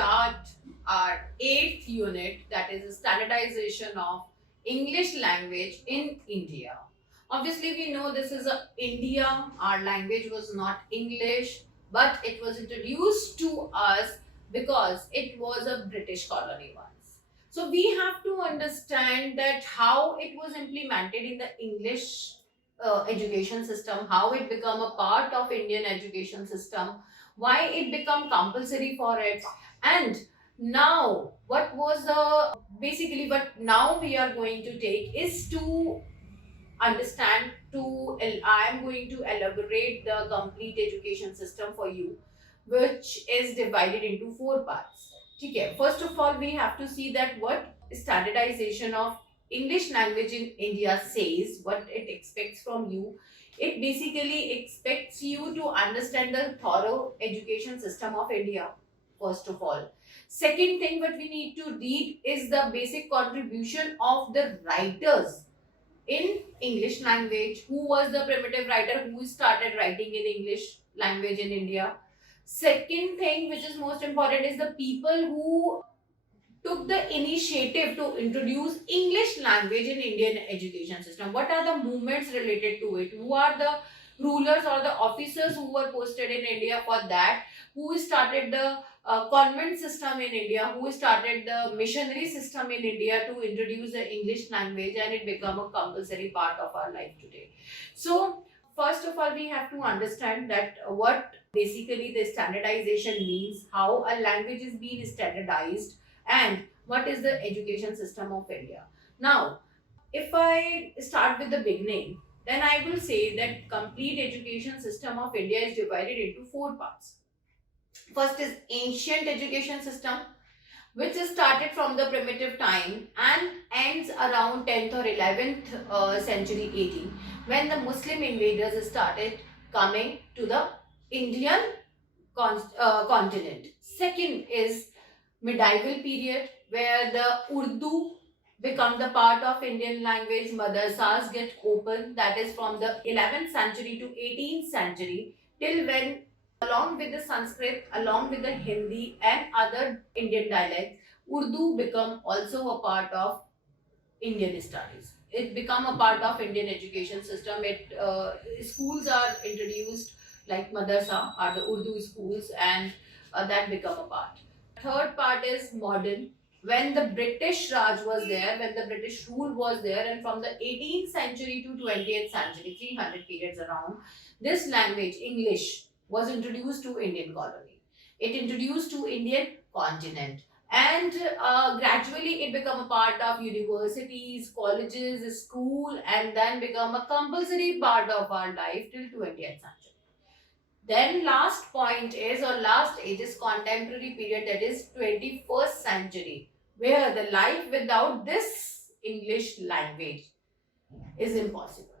start our eighth unit, that is the standardization of English language in India. Obviously, we know this is a India. Our language was not English, but it was introduced to us because it was a British colony once. So we have to understand that how it was implemented in the English education system, how it become a part of Indian education system, why it become compulsory for it, and now what was the basically what now we are going to take is to understand to I am going to elaborate the complete education system for you, which is divided into four parts. Okay, first of all, we have to see that what standardization of English language in India says, what it expects from you. It basically expects you to understand the thorough education system of India, first of all. Second thing, what we need to read is the basic contribution of the writers in English language. Who was the primitive writer who started writing in English language in India? Second thing, which is most important, is the people who took the initiative to introduce English language in Indian education system. What are the movements related to it? Who are the rulers or the officers who were posted in India for that? Who started the convent system in India? Who started the missionary system in India to introduce the English language, and it become a compulsory part of our life today? So first of all, we have to understand that what basically the standardization means, how a language is being standardized, and what is the education system of India. Now, if I start with the beginning, then I will say that complete education system of India is divided into four parts. First is ancient education system, which is started from the primitive time and ends around 10th or 11th century AD, when the Muslim invaders started coming to the Indian continent. Second is medieval period, where the Urdu become the part of Indian language. Madrasas get open, that is from the 11th century to 18th century, till when along with the Sanskrit, along with the Hindi and other Indian dialects, Urdu become also a part of Indian studies. It become a part of Indian education system. It schools are introduced, like madrasa are the Urdu schools, and that become a part. Third part is modern. When the British Raj was there, when the British rule was there, and from the 18th century to 20th century, 300 periods around, this language, English, was introduced to Indian colony. It introduced to Indian continent, and gradually it become a part of universities, colleges, school, and then become a compulsory part of our life till 20th century. Then last point is, or last age is contemporary period, that is 21st century, where the life without this English language is impossible.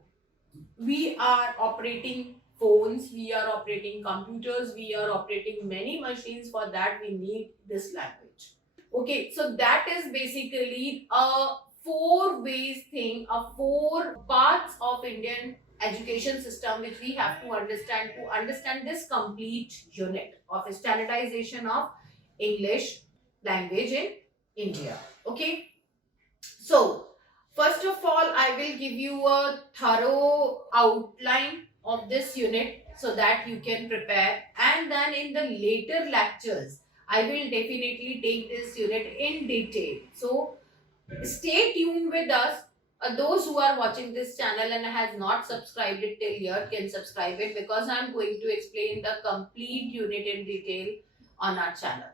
We are operating phones, we are operating computers, we are operating many machines. For that we need this language. Okay, so that is basically a four ways thing, a four parts of Indian education system which we have to understand this complete unit of standardization of English language in India. Okay, so first of all, I will give you a thorough outline of this unit so that you can prepare, and then in the later lectures I will definitely take this unit in detail. So stay tuned with us. Those who are watching this channel and has not subscribed it till yet can subscribe it, because I am going to explain the complete unit in detail on our channel.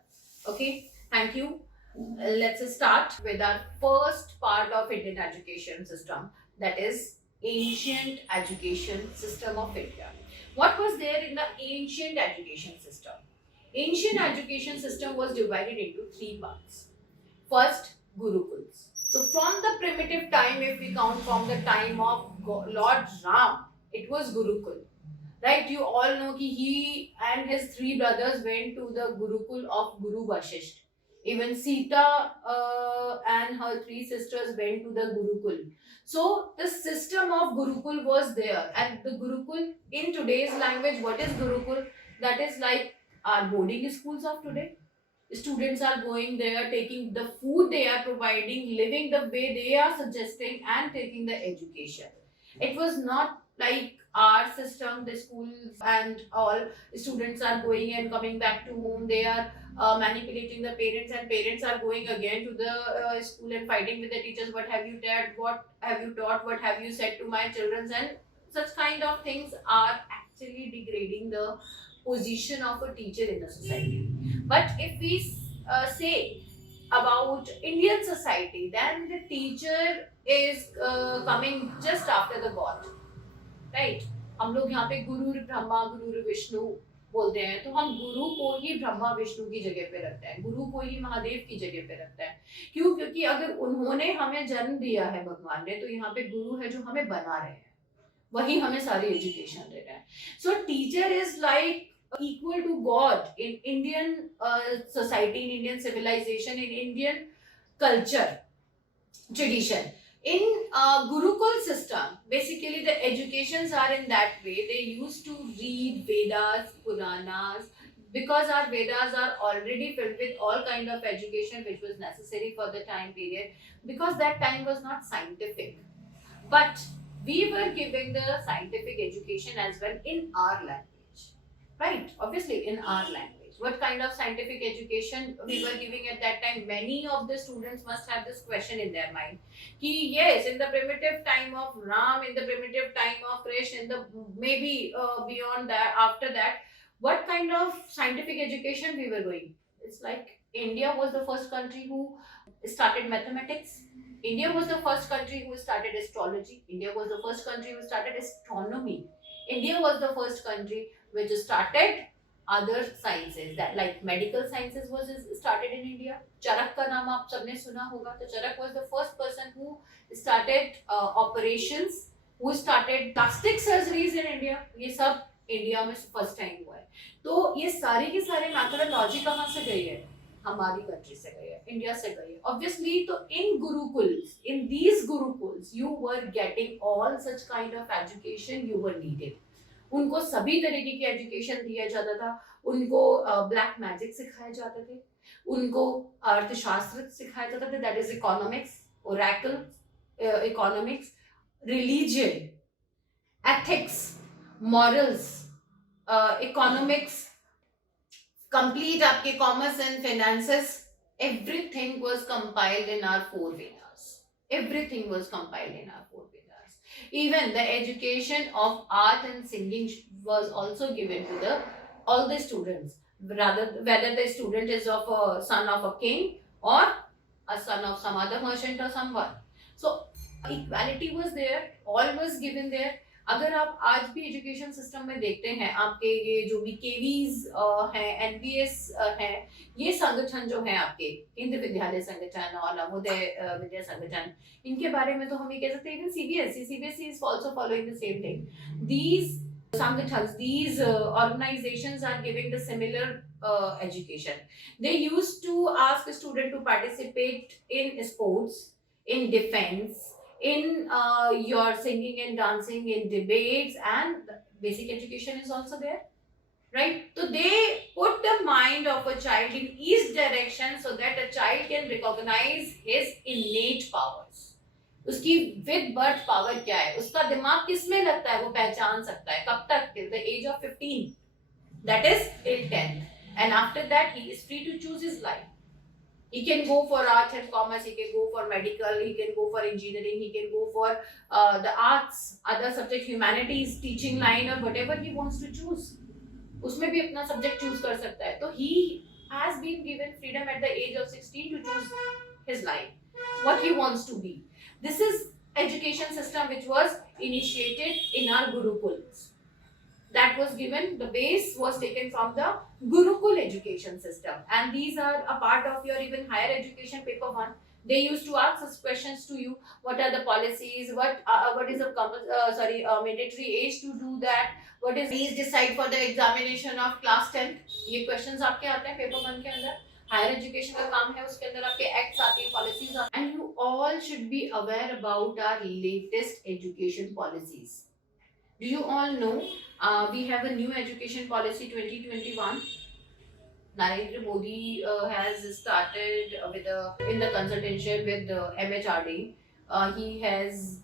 Okay, thank you. Let's start with our first part of Indian education system, that is ancient education system of India. What was there in the ancient education system? Ancient education system was divided into three parts. First, Gurukuls. So from the primitive time, if we count from the time of Lord Ram, it was Gurukul. Right? You all know that he and his three brothers went to the Gurukul of Guru Vashisht. Even Sita and her three sisters went to the Gurukul. So the system of Gurukul was there. And the Gurukul, in today's language, what is Gurukul? That is like our boarding schools of today. Students are going there, taking the food they are providing, living the way they are suggesting, and taking the education. It was not like our system, the schools and all. Students are going and coming back to home. They are manipulating the parents, and parents are going again to the school and fighting with the teachers. What have you taught? What have you taught? What have you said to my children? And such kind of things are actually degrading the position of a teacher in the society. But if we say about Indian society, then the teacher is coming just after the God, right? हम लोग यहाँ पे गुरु ब्रह्मा गुरु विष्णु बोलते हैं, तो हम गुरु को ही ब्रह्मा विष्णु की जगह पे रखते हैं, गुरु को ही महादेव की जगह पे रखते हैं। क्यों? क्योंकि अगर उन्होंने हमें जन्म दिया है भगवान ने, तो यहाँ पे गुरु है जो हमें बना रहे हैं, वही हमें सारी एजुकेशन दे रहे हैं। सो teacher is like equal to God in Indian society, in Indian civilization, in Indian culture, tradition. In Gurukul system, basically the educations are in that way. They used to read Vedas, Puranas, because our Vedas are already filled with all kind of education which was necessary for the time period, because that time was not scientific. But we were giving the scientific education as well in our language. Right, obviously in our language. What kind of scientific education we were giving at that time? Many of the students must have this question in their mind. Ki yes, in the primitive time of Ram, in the primitive time of Krishna, in the maybe beyond that, after that, what kind of scientific education we were going? It's like India was the first country who started mathematics. India was the first country who started astrology. India was the first country who started astronomy. India was the first country which started other sciences, that like medical sciences was started in India. Charak का नाम आप सबने सुना होगा, तो Charak was the first person who started operations, who started plastic surgeries in India. ये सब India में फर्स्ट टाइम हुआ है। तो ये सारे के सारे मैथोडोलॉजी कहाँ से गई है? हमारी कंट्री से गई है, इंडिया से गई है ऑब्वियसली। तो in gurukuls, in these gurukuls you were getting all such kind of education you were needed. उनको सभी तरीके की एजुकेशन दिया जाता था। उनको ब्लैक मैजिक सिखाए जाते थे, उनको अर्थशास्त्र सिखाया जाता था, that is economics, Oracle economics, religion, ethics, morals, economics, complete आपके commerce and finances, everything was compiled in our four Vedas. Everything was compiled in our four Vedas. Even the education of art and singing was also given to the all the students, rather whether the student is of a son of a king or a son of some other merchant or someone. So equality was there, all was given there. अगर आप आज भी education system में देखते हैं, आपके ये जो भी केवीज हैं, एनवीएस हैं, ये संगठन जो हैं आपके केंद्रीय विद्यालय संगठन और नवोदय विद्या संगठन, इनके बारे में तो हम ये कह सकते हैं, even CBSE is also following the same thing. These संगठन, these organizations are giving the similar education. They used to ask a student to participate in sports, in defense, in your singing and dancing, in debates, and basic education is also there, right? So they put the mind of a child in each direction so that a child can recognize his innate powers. उसकी with birth power क्या है, उसका दिमाग किस में लगता है, वो पहचान सकता है। कब तक? Till the age of 15, that is till 10th, and after that he is free to choose his life. He can go for arts and commerce, he can go for medical, he can go for engineering, he can go for the arts, other subject, humanities, teaching line, or whatever he wants to choose. उसमें भी अपना subject choose कर सकता है। तो he has been given freedom at the age of 16 to choose his life, what he wants to be. This is education system which was initiated in our gurukuls. That was given, the base was taken from the Gurukul education system, and these are a part of your even higher education paper 1. They used to ask us questions to you, what are the policies, what is the mandatory age to do that, what is please decide for the examination of class 10. ये questions आपके आते हैं paper 1 के अंदर। Higher education का काम है, उसके अंदर आपके एक्ट्स आते हैं, पॉलिसीज आते हैं, and you all should be aware about our latest education policies. Do you all know we have a new education policy 2021? Narendra Modi has started with in the consultation with MHRD. He has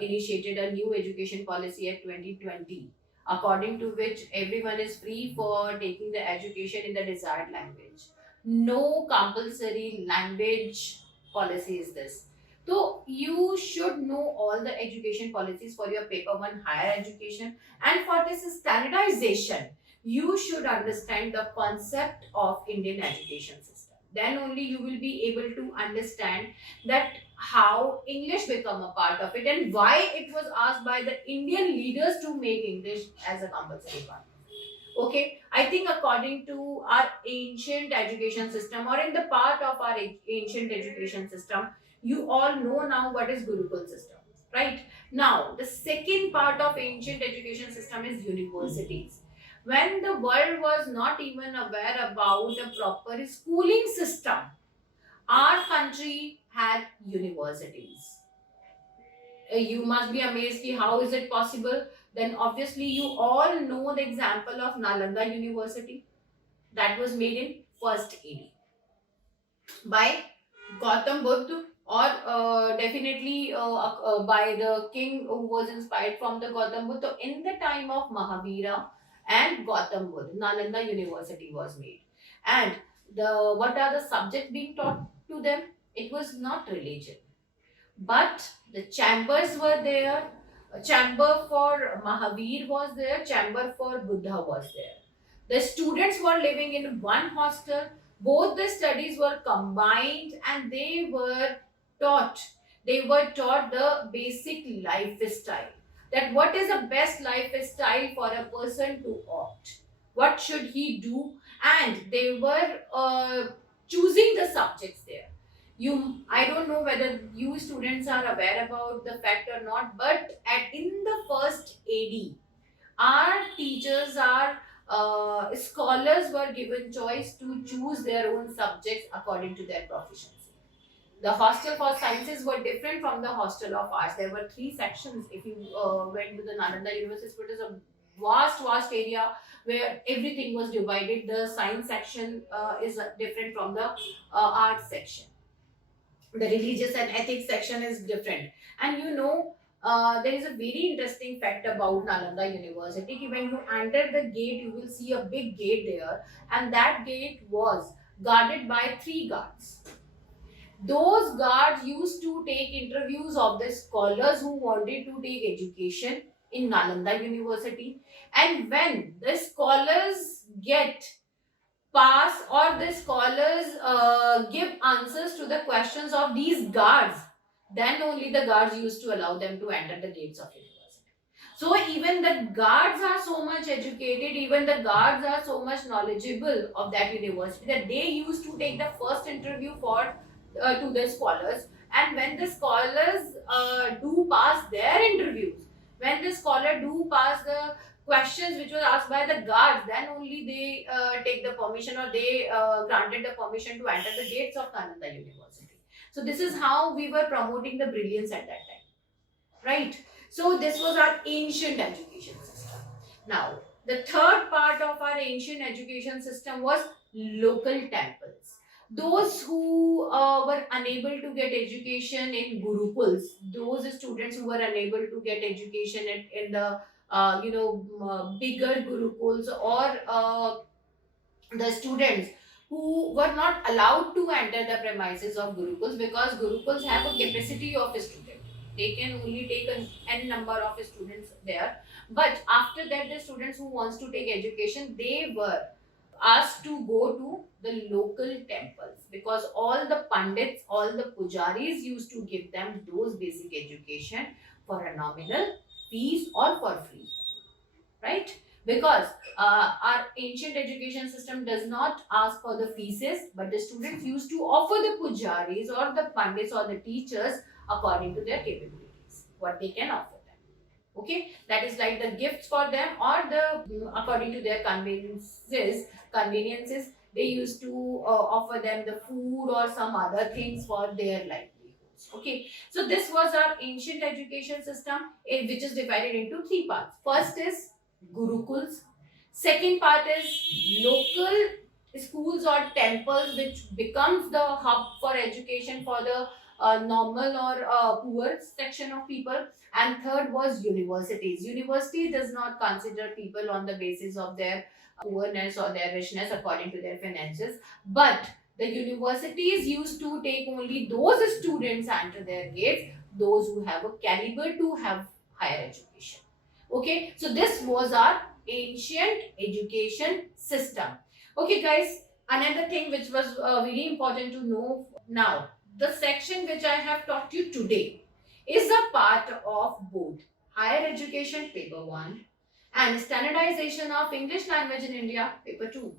initiated a new education policy at 2020, according to which everyone is free for taking the education in the desired language. No compulsory language policy is this. So you should know all the education policies for your paper one higher education, and for this standardization, you should understand the concept of Indian education system. Then only you will be able to understand that how English become a part of it and why it was asked by the Indian leaders to make English as a compulsory part. Okay, I think according to our ancient education system or in the part of our ancient education system, you all know now what is Gurukul system, right? Now, the second part of ancient education system is universities. When the world was not even aware about a proper schooling system, our country had universities. You must be amazed ki how is it possible. Then obviously you all know the example of Nalanda University that was made in first AD by Gautam Buddha, or definitely by the king who was inspired from the Gautam Buddha. In the time of Mahavira and Gautam Buddha, Nalanda University was made. And the what are the subjects being taught to them? It was not religion, but the chambers were there. A chamber for Mahavir was there, chamber for Buddha was there. The students were living in one hostel. Both the studies were combined and taught. They were taught the basic lifestyle. That what is the best lifestyle for a person to opt? What should he do? And they were choosing the subjects there. I don't know whether you students are aware about the fact or not, but in the first AD, our teachers, our scholars were given choice to choose their own subjects according to their proficiency. The hostel for sciences were different from the hostel of arts. There were three sections. If you went to the Nalanda University, it is a vast area where everything was divided. The science section is different from the arts section. The religious and ethics section is different. And there is a very interesting fact about Nalanda University. When you enter the gate, you will see a big gate there, and that gate was guarded by three guards. Those guards used to take interviews of the scholars who wanted to take education in Nalanda University. And when the scholars get pass or the scholars give answers to the questions of these guards, then only the guards used to allow them to enter the gates of university. So even the guards are so much educated, even the guards are so much knowledgeable of that university that they used to take the first interview for to the scholars. And when the scholars do pass their interviews, when the scholar do pass the questions which was asked by the guards, then only they take the permission, or they granted the permission to enter the gates of Nalanda University. So this is how we were promoting the brilliance at that time, right? So this was our ancient education system. Now, the third part of our ancient education system was local temples. Those who were unable to get education in gurukuls, those students who were unable to get education in the bigger gurukuls, or the students who were not allowed to enter the premises of gurukuls, because gurukuls have a capacity of a student. They can only take an n number of students there. But after that, the students who wants to take education, they were asked to go to the local temples, because all the pandits, all the pujaris used to give them those basic education for a nominal fees or for free, right? Because our ancient education system does not ask for the fees, but the students used to offer the pujaris or the pandits or the teachers according to their capabilities, what they can offer them. Okay, that is like the gifts for them, or the according to their conveniences, they used to offer them the food or some other things for their livelihoods. Okay, so this was our ancient education system, which is divided into three parts. First is gurukuls, second part is local schools or temples which becomes the hub for education for the normal or poor section of people. And third was universities. University does not consider people on the basis of their poorness or their richness according to their finances, but the universities used to take only those students under their gates, those who have a caliber to have higher education. Okay, so this was our ancient education system. Okay, guys, another thing which was very important to know now, the section which I have taught you today is a part of both higher education paper 1 and standardization of English language in India paper 2.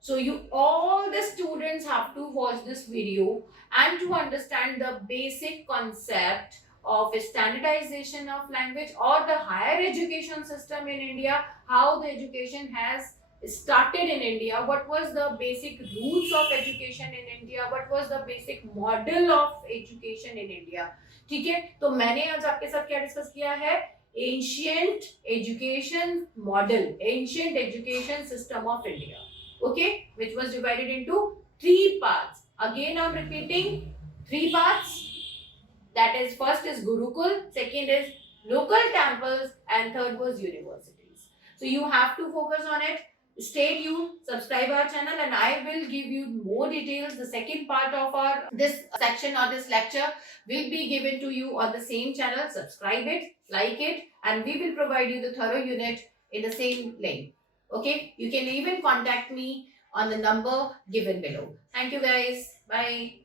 So you all the students have to watch this video and to understand the basic concept of standardization of language or the higher education system in India, how the education has started in India, what was the basic roots of education in India, what was the basic model of education in India. ठीक है, तो मैंने आज आपके साथ क्या discuss किया है, ancient education model, ancient education system of India, okay, which was divided into 3 parts. Again I'm repeating 3 parts, that is first is Gurukul, second is local temples, and third was universities. So you have to focus on it. Stay tuned, subscribe our channel, and I will give you more details. The second part of our this section or this lecture will be given to you on the same channel. Subscribe it, like it, and we will provide you the thorough unit in the same link. Okay, you can even contact me on the number given below. Thank you guys. Bye.